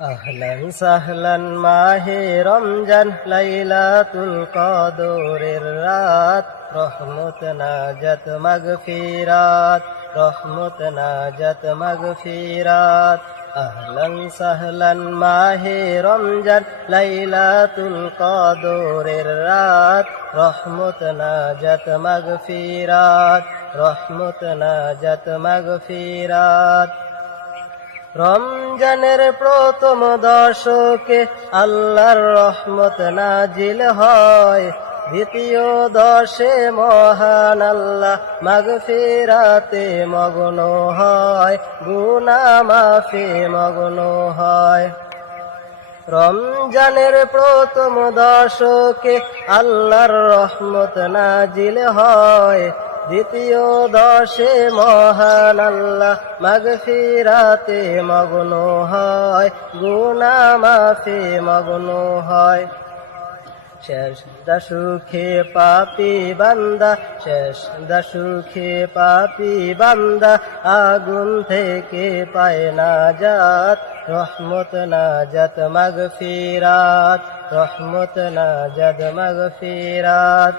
আহলান সাহলান মাহে রমজান লাইলাতুল কদরের রাত, রহমত নাজাত মাগফিরাত, রহমত নাজাত মাগফিরাত। আহলান সাহলান মাহে রমজান লাইলাতুল কদরের রাত, রহমত নাজাত মাগফিরাত, রহমত নাজাত মাগফিরাত। রমজানের প্রথম দশকে আল্লাহর রহমত নাজিল হয়, দ্বিতীয় দশে মহান আল্লাহ মাগফিরাতে মগ্ন হয়, গুনাহ মাফে মগ্ন হয়। রমজানের প্রথম দশকে আল্লাহর রহমত নাজিল হয়, দ্বিতীয় দশে মহান আল্লাহ মাগফিরাতে মগ্ন হয়, গুনাহ মাফে মগ্ন হয়। শেষ দশকে পাপী বান্দা, শেষ দশকে পাপী বান্দা আগুন থেকে পায় নাজাত, রহমত নাজাত মাগফিরাত, রহমত নাজাত মাগফিরাত।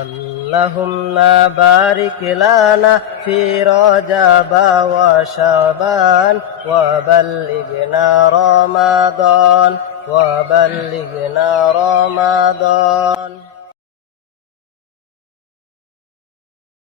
আল্লাহুম্মা বারিক লানা ফি রজব ওয়া শাবান ওয়া বাল্লিগনা রমাদান, ওয়া বাল্লিগনা রমাদান।